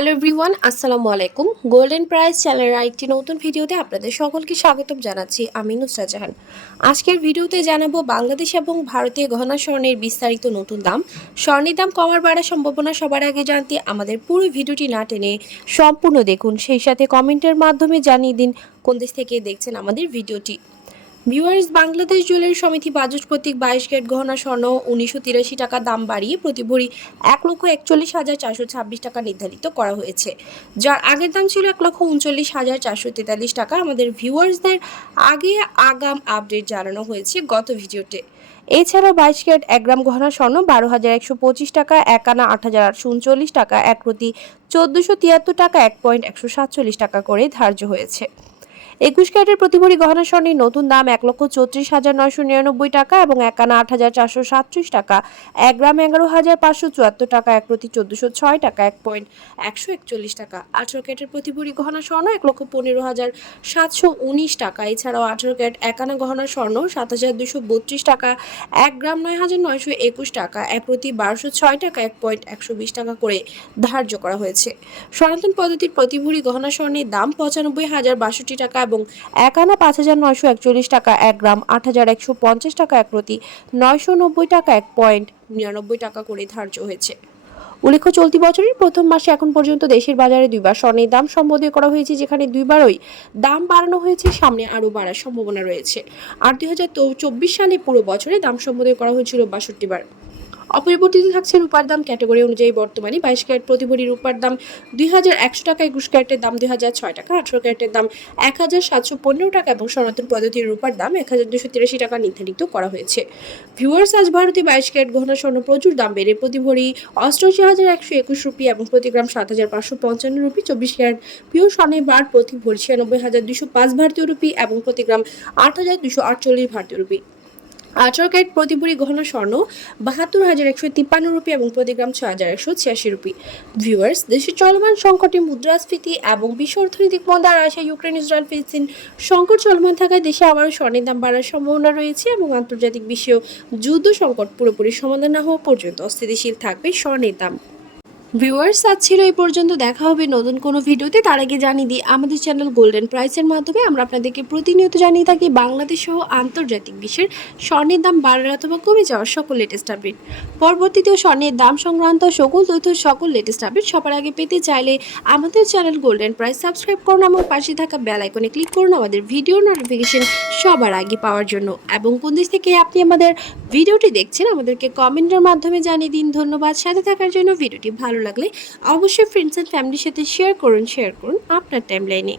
Hello everyone, আসসালামু আলাইকুম। Golden price চ্যানেলের আরেকটি নতুন ভিডিওতে আপনাদের সকলকে স্বাগতম জানাচ্ছি আমি নুসরা জাহান। আজকের ভিডিওতে জানাব বাংলাদেশ এবং ভারতীয় গহনা স্বর্ণের বিস্তারিত নতুন দাম। স্বর্ণের দাম কমার বাড়ার সম্ভাবনা সবার আগে জানতে আমাদের পুরো ভিডিওটি না টেনে সম্পূর্ণ দেখুন। সেই সাথে কমেন্টের মাধ্যমে জানিয়ে দিন কোন দেশ থেকে দেখছেন আমাদের ভিডিওটি। ভিউয়ার্স, বাংলাদেশ জুয়েলারি সমিতি বাজুস কর্তৃক বাইশ ক্যারেট গহনা স্বর্ণ উনিশশো তিরাশি টাকা দাম বাড়িয়ে প্রতি ভরি এক লক্ষ একচল্লিশ হাজার চারশো ছাব্বিশ টাকা নির্ধারিত করা হয়েছে। যার আগের দাম ছিল এক লক্ষ উনচল্লিশ হাজার চারশো তেতাল্লিশ টাকা। আমাদের ভিউয়ার্সদের আগে আগাম আপডেট জানানো হয়েছে গত ভিডিওতে। এছাড়া বাইশ ক্যারেট এক গ্রাম গহনা স্বর্ণ বারো হাজার একশো পঁচিশ টাকা, এক আনা আট হাজার আটশো উনচল্লিশ টাকা, এক প্রতি চোদ্দোশো তিয়াত্তর টাকা, এক পয়েন্ট একশো সাতচল্লিশ টাকা করে ধার্য হয়েছে। একুশ ক্যারেটের প্রতি ভরি গহনা স্বর্ণের নতুন দাম এক লক্ষ চৌত্রিশ হাজার নয়শো নিরানব্বই টাকা এবং এক আনা আট হাজার চারশো সাতত্রিশ টাকা। এক গ্রাম এগারো হাজার পাঁচশো চুয়াত্তর টাকা, এক প্রতি চোদ্দশো ছয় টাকা, এক পয়েন্ট একশো একচল্লিশ টাকা। আঠেরো ক্যারেটের প্রতি ভরি গহনা স্বর্ণ এক লক্ষ পনেরো হাজার সাতশো উনিশ টাকা। এছাড়াও আঠেরো ক্যারেট এক আনা গহনা স্বর্ণ সাত হাজার দুশো বত্রিশ টাকা, এক গ্রাম নয় হাজার নয়শো একুশ টাকা, এক প্রতি বারোশো ছয় টাকা, এক পয়েন্ট একশো বিশ টাকা করে ধার্য করা হয়েছে। সনাতন পদ্ধতির প্রতি ভরি গহনা স্বর্ণের দাম পঁচানব্বই হাজার বাষট্টি টাকা এবং এক আনা পাঁচ হাজার নয়শো একচল্লিশ টাকা এক গ্রাম, আট হাজার একশো পঞ্চাশ টাকা এক প্রতি, নয়শো নব্বই টাকা এক পয়েন্ট নিরানব্বই টাকা করে ধার্য হয়েছে। উল্লেখ্য, চলতি বছরের প্রথম মাসে এখন পর্যন্ত দেশের বাজারে দুইবার স্বর্ণের দাম সম্বোধন করা হয়েছে, যেখানে দুইবারই দাম বাড়ানো হয়েছে, সামনে আরও বাড়ার সম্ভাবনা রয়েছে। আর দুই হাজার চব্বিশ সালে পুরো বছরে দাম সম্বোধন করা হয়েছিল বাষট্টি বার অপরিবর্তিত থাকছে রূপার দাম ক্যাটাগরি অনুযায়ী বর্তমানে। বাইশ ক্যারেট প্রতি ভরি রূপার দাম দুই হাজার একশো টাকা, একুশ ক্যারেটের দাম দুই হাজার ছয় টাকা, আঠারো ক্যারেটের দাম এক হাজার সাতশো পনেরো টাকা এবং সনাতন পদ্ধতির রূপার দাম এক হাজার দুশো তিরাশি টাকা নির্ধারিত করা হয়েছে। ভিউয়ার্স, আজ ভারতে বাইশ ক্যারেট গহনা স্বর্ণ প্রচুর দাম বেড়ে প্রতি ভরি অষ্টআশি হাজার একশো একুশ রুপি এবং প্রতি গ্রাম সাত হাজার পাঁচশো পঞ্চান্ন রুপি। চব্বিশ ক্যারেট পিওর স্বর্ণের বার প্রতি ভরি ছিয়ানব্বই হাজার দুশো পাঁচ ভারতীয় রুপি এবং প্রতি গ্রাম আট হাজার দুশো আটচল্লিশ ভারতীয় রুপি। আঠারো ক্যারেট প্রতি ভরি স্বর্ণ, বাহাত্তর হাজার একশো তিপ্পান্ন রুপি এবং প্রতি গ্রাম ছয় হাজার একশো ছিয়াশি রুপি। ভিউয়ার্স দেশের চলমান সংকটে মুদ্রাস্ফীতি এবং বিশ্ব অর্থনৈতিক মন্দা রাশিয়া ইউক্রেন ইসরায়েল ফিলিস্তিন সংকট চলমান থাকায় দেশে আবারও স্বর্ণের দাম বাড়ার সম্ভাবনা রয়েছে এবং আন্তর্জাতিক বিশ্বেও যুদ্ধ সংকট পুরোপুরি সমাধান না হওয়া পর্যন্ত অস্থিতিশীল থাকবে স্বর্ণের দাম। ভিউয়ার্স, আজ ছিল এই পর্যন্ত। দেখা হবে নতুন কোনো ভিডিওতে। তার আগে জানিয়ে দিই, আমাদের চ্যানেল গোল্ডেন প্রাইসের মাধ্যমে আমরা আপনাদেরকে প্রতিনিয়ত জানিয়ে থাকি বাংলাদেশ সহ আন্তর্জাতিক বিশ্বের স্বর্ণের দাম বাড়ার অথবা কমে যাওয়ার সকল লেটেস্ট আপডেট পরবর্তীতেও স্বর্ণের দাম সংক্রান্ত সকল তথ্য, সকল লেটেস্ট আপডেট সবার আগে পেতে চাইলে আমাদের চ্যানেল গোল্ডেন প্রাইস সাবস্ক্রাইব করুন। এবং পাশে থাকা বেল আইকনে ক্লিক করুন। আমাদের ভিডিও নোটিফিকেশন সবার আগে পাওয়ার জন্য। এবং কোন দেশ থেকে আপনি আমাদের ভিডিওটি দেখছেন, আমাদেরকে কমেন্টের মাধ্যমে জানিয়ে দিন। ধন্যবাদ। সাথে থাকার জন্য ভিডিওটি ভালো লাগলে অবশ্যই ফ্রেন্ডস অ্যান্ড ফ্যামিলির সাথে শেয়ার করুন শেয়ার করুন আপনার টাইমলাইনে